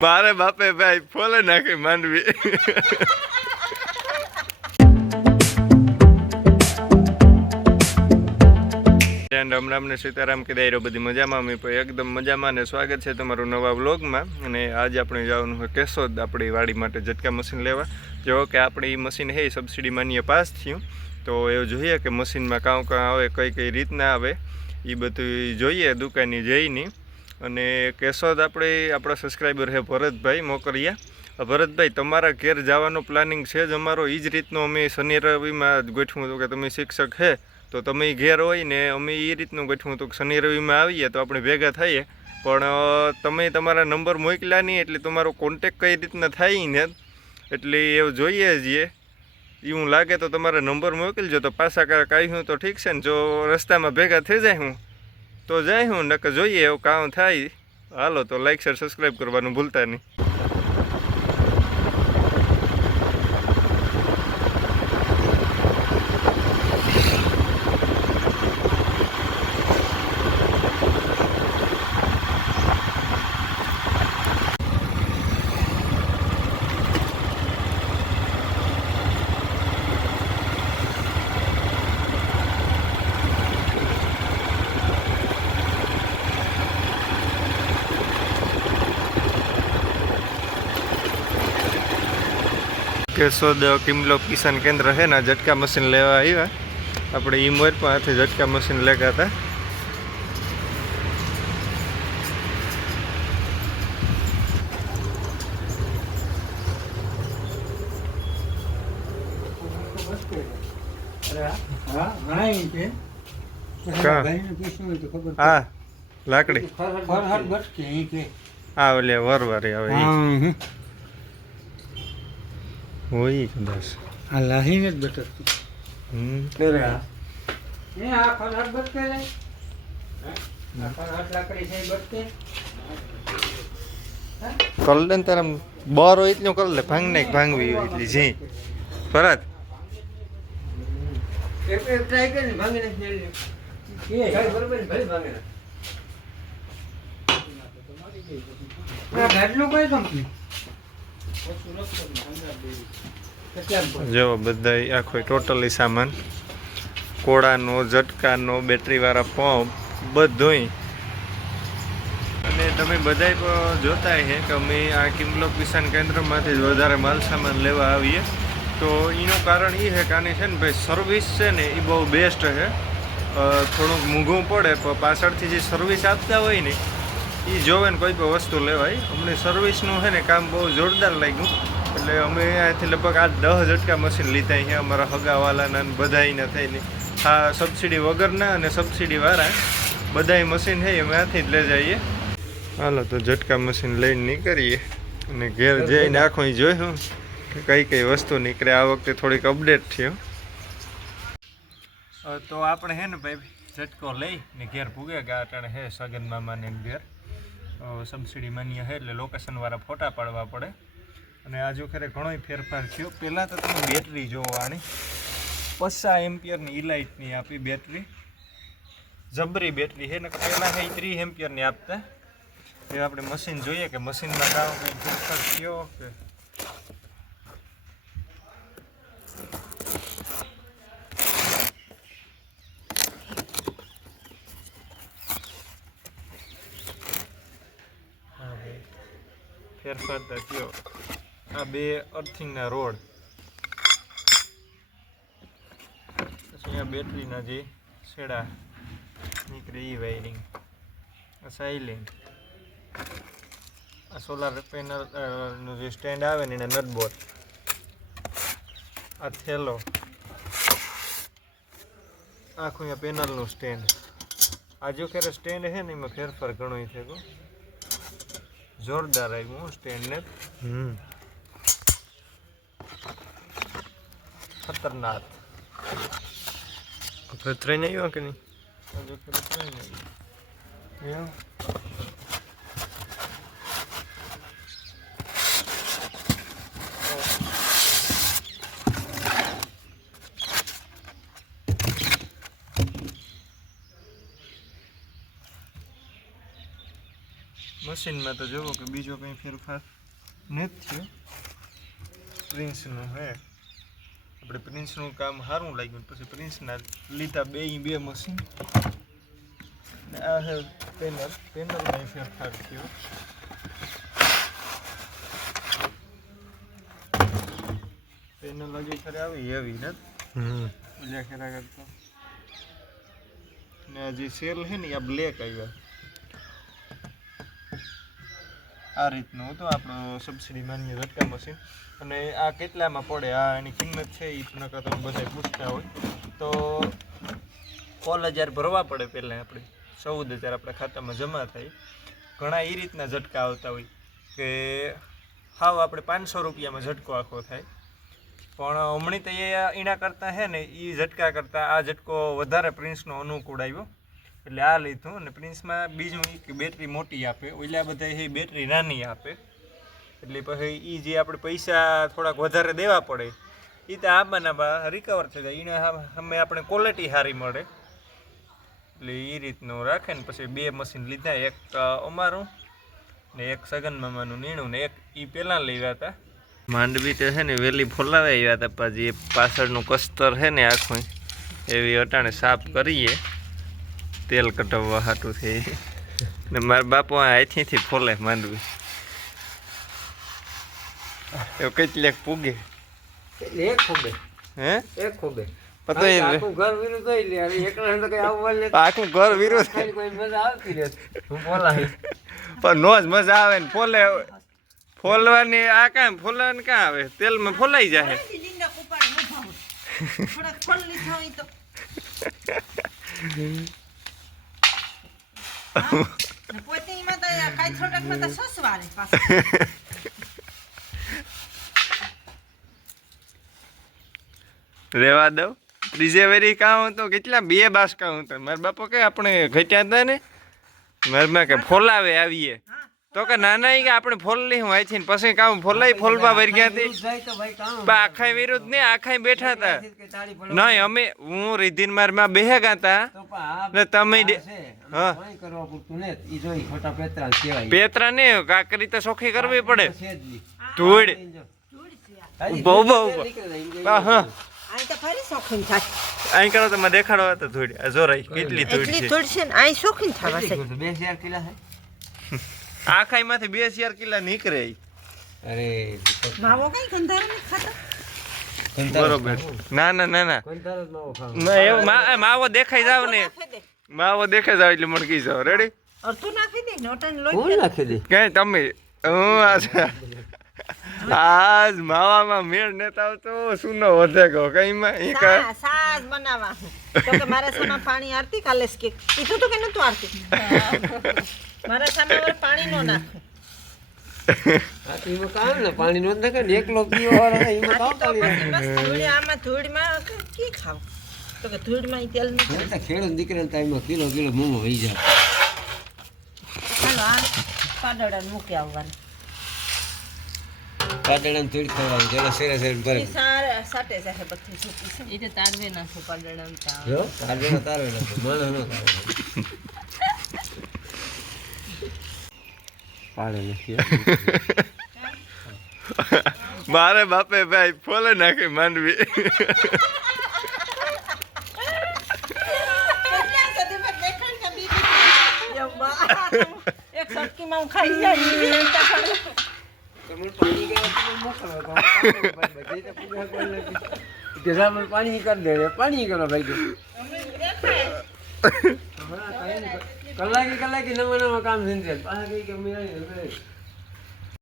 મારે બાપે ભાઈ ફોલે નાખી માંડવી. રામ ને સીતારામ કીધા બધી મજામાં અમે પણ એકદમ મજામાં ને સ્વાગત છે તમારું નવા વ્લોગમાં. અને આજે આપણે જવાનું છે કેશોદ આપણી વાડી માટે ઝટકા મશીન લેવા. જો કે આપણે એ મશીન છે સબસિડી માન્ય પાસ થયું તો એવું જોઈએ કે મશીનમાં કાં આવે કઈ રીતના આવે એ બધું જોઈએ દુકાનની જઈને. અને કેશોદ આપણા સબસ્ક્રાઈબર છે ભરતભાઈ મોકરિયા. ભરતભાઈ તમારા ઘેર જવાનો પ્લાનિંગ છે જ અમારો. એ જ રીતનો અમે શનિ રવિમાં ગોઠવું હતું કે તમે શિક્ષક છે તો તમે ઘેર હોય ને અમે એ રીતનું ગોઠવું હતું કે શનિ રવિમાં આવીએ તો આપણે ભેગા થઈએ. પણ તમે તમારા નંબર મોકલ્યા નહીં એટલે તમારો કોન્ટેક કઈ રીતના થાય ને એટલે એવું જોઈએ છીએ. એવું લાગે તો તમારા નંબર મોકલજો તો પાછા કાંઈ હું તો ઠીક છે ને. જો રસ્તામાં ભેગા થઈ જાય હું તો જાય હું નકર જોઈએ એવું કામ થાય. હાલો તો લાઈક શેર સબસ્ક્રાઈબ કરવાનું ભૂલતા નહીં. કેશોદ કિમલો કિસાન કેન્દ્ર છે ને ઝટકા મશીન લેવા આવ્યા આપણે. ઈ મોર પણ હાથે ઝટકા મશીન લેતા હતા. હા લાકડી હા ઓલે વરવારી આવે હોય કદાચ આ લાહીને જ બટર કર લે ને તારા બર હોય એટલું કર લે. ભાંગ નાખ ભાંગવી હોય એટલી જી ફરત ટ્રાય કરીને ભાંગી નાખી બરોબર ભલે ભાંગે ઘરનું કઈ કંપની જો બધા આખો ટોટલી સામાન કોળાનો ઝટકાનો બેટરીવાળા પંપ બધુંય. અને તમે બધા જોતા છે કે અમે આ કિમલો કિસાન કેન્દ્રમાંથી જ વધારે માલ સામાન લેવા આવીએ. તો એનું કારણ એ છે કે આની છે ને ભાઈ સર્વિસ છે ને એ બહુ બેસ્ટ છે. થોડુંક મોંઘું પડે પણ પાછળથી જે સર્વિસ આપતા હોય ને એ જોવે ને કોઈ પણ વસ્તુ લેવાય. અમને સર્વિસનું છે ને કામ બહુ જોરદાર લાગ્યું એટલે અમે અહીંયાથી લગભગ 8-10 ઝટકા મશીન લીધા છે અમારા હગાવાલાના બધાયના થઈને. આ સબસિડી વગરના અને સબસિડીવાળા બધાય મશીન છે અમે ત્યાંથી જ લઈ જઈએ. હાલો તો ઝટકા મશીન લઈને નીકળીએ અને ઘેર જઈને આખું જોયું કે કઈ વસ્તુ નીકળે. આ વખતે થોડીક અપડેટ થયો. તો આપણે હે ને ભાઈ ઝટકો લઈ ને ઘેર ભૂગે ગયા અટાણે હે સગન મામાને ઘેર સબસિડી માન્ય છે એટલે લોકેશનવાળા ફોટા પાડવા પડે. અને આ જો ખરે ઘણોય ફેરફાર થયો. પહેલાં તો તમે બેટરી જોવાની 50 એમ્પિયરની ઇલાઇટની આપી બેટરી જબરી બેટરી છે ને પહેલાં છે 30 એમ્પિયરની આપતા. એ આપણે મશીન જોઈએ કે મશીનમાં કામ કંઈ ફેરફાર થયો કે ફેરફાર તો થયો. આ 2 અર્થિંગના રોડ પછી અહીંયા બેટરીના જે છેડા નીકળે એ વાયરિંગ. આ સાયલેન્ટ આ સોલાર પેનલનું જે સ્ટેન્ડ આવે ને એના નટબોર્ડ. આ થેલો આખું અહીંયા પેનલનું સ્ટેન્ડ. આ જો ખેરે સ્ટેન્ડ છે ને એમાં ફેરફાર ઘણો થયો. જોરદાર આવ્યું સ્ટેન્ડને. ખતરનાક ટ્રેન આવ્યો કે નહીં? મશીનમાં તો જુઓ કે બીજો કંઈ ફેરફાર નથી થયો. પ્રિન્સનું હે આપણે પ્રિન્સનું કામ સારું લાગ્યું પછી પ્રિન્સના લીધા બે મશીન. આ હે પેનલમાં ફેરફાર થયો. પેનલ હજી ખરે આવી હેવી ને ઓલા ખેરા કરતા ને હજી સેલ છે ને આ બ્લેક આવ્યા. આ રીતનું હતું આપણું સબસિડી માન્ય ઝટકા મશીન. અને આ કેટલામાં પડે આ એની કિંમત છે એ નકર તમે બધા પૂછતા હોય તો કોલ 1000 ભરવા પડે પહેલાં આપણે 14,000 આપણા ખાતામાં જમા થાય. ઘણા એ રીતના ઝટકા આવતા હોય કે હાવ આપણે 500 રૂપિયામાં ઝટકો આખો થાય. પણ હમણાં તો એના કરતાં છે ને એ ઝટકા કરતાં આ ઝટકો વધારે પ્રિન્સનો અનુકૂળ આવ્યો એટલે આ લીધું. અને પ્રિન્સમાં બીજું એ કે બેટરી મોટી આપે, ઓલા બધા એ બેટરી નાની આપે એટલે પછી એ જે આપણે પૈસા થોડાક વધારે દેવા પડે એ તો આબાના રિકવર થઈ જાય. એને અમે આપણે ક્વોલિટી સારી મળે એટલે એ રીતનું રાખે ને. પછી 2 મશીન લીધા, એક અમારું ને એક સગન મામાનું નીણું ને એક એ પહેલાં લેવા હતા. માંડવી તો છે ને વહેલી ફોલાવા આવ્યા હતા પછી પાછળનું કસ્તર છે ને આખું એવી અટાણે સાફ કરીએ તેલ કટાવવા હાટું થઈ ને મારા બાપુ હાથીથી ફોલે માંડવી એવું કેટલાક પૂગે એક ખોબે હે એક ખોબે પતો આખું ઘર વિરુદ્ધ થઈ લે અરે એકલા તો કઈ આવવા લે આખું ઘર વિરોધ ખાલી કોઈ મજા આવતી રહે હું બોલાય પણ નો જ મજા આવે ને ફોલે ફોલવાની આ કાંઈ ફોલવાની ક્યાં આવે તેલમાં ફોલાઈ જાય. રેવા દઉં ત્રીજે વેરી કામ હતો કેટલા 2 બાસકા હતા. મારા બાપા કે આપણે ઘટ્યા હતા ને મારમાં કે ફોલાવે આવીએ તો કે નાના કે આપણે ફોલ લઈ હું આઈ પછી કામ ફોલાઈ ફોલવા વરી ગયા હતી આખાય વિરુદ્ધ ને આખાય બેઠા હતા નહીં અમે હું રીધિન મારમાં બેહ્યા હતા ને તમે હા પેતરા ને કાકરી તો સોખી કરવી પડે ધૂળ બહુ હા અહીં કરો તો દેખાડો હતો ધૂળ જોરાઈ કેટલી ધૂળ છે. આખાઈ માંથી 2 કિલા નીકળે. અરે બરોબર ના ના ના ના એવું માવો દેખાઈ જાવ ને માવો દેખાઈ જાવ એટલે મણકી જાવ. રેડી કઈ તમે આજ માવામાં મેળ નેતા આવતો સુનો વધે ગયો કઈ માં સાસ બનાવવા તો કે મારા સામે પાણી આરતી કાલે કે કીધું તો કે નતું આરતી મારા સામે ઓર પાણી નો નાખે આ તો એમાં કામ ને પાણી નો નાખે ને એકલો પીવો વાળા એમાં કામ પાણી બસ ધૂળ આમાં ધૂળમાં કી ખાવ તો કે ધૂળમાં તેલ ન તો ખેડૂત દીકરાને ટાઈમમાં કિલો મોમો વહી જાય. હાલો આ પાડડાને મૂકી આવવાનું પાડડાને થોડી ખવડાવી ચલો સેરે સેરે ભરે ઈ સારે સાટે સાટે બધી સૂકી છે ઈ તો તારવે નાખો પાડડાને તા જો તારવે નાખો માણો નો તારવે પાડે નથી મારે બાપે ભાઈ ફોલે નાખી માંડવી એક સટકીમાં હું ખાઈ જાય તમે પાણી ગયા મોકલો તો પાણી કરી દે પાણી કરો ભાઈ કલાકે નવા કામ છે પાછા કઈ કે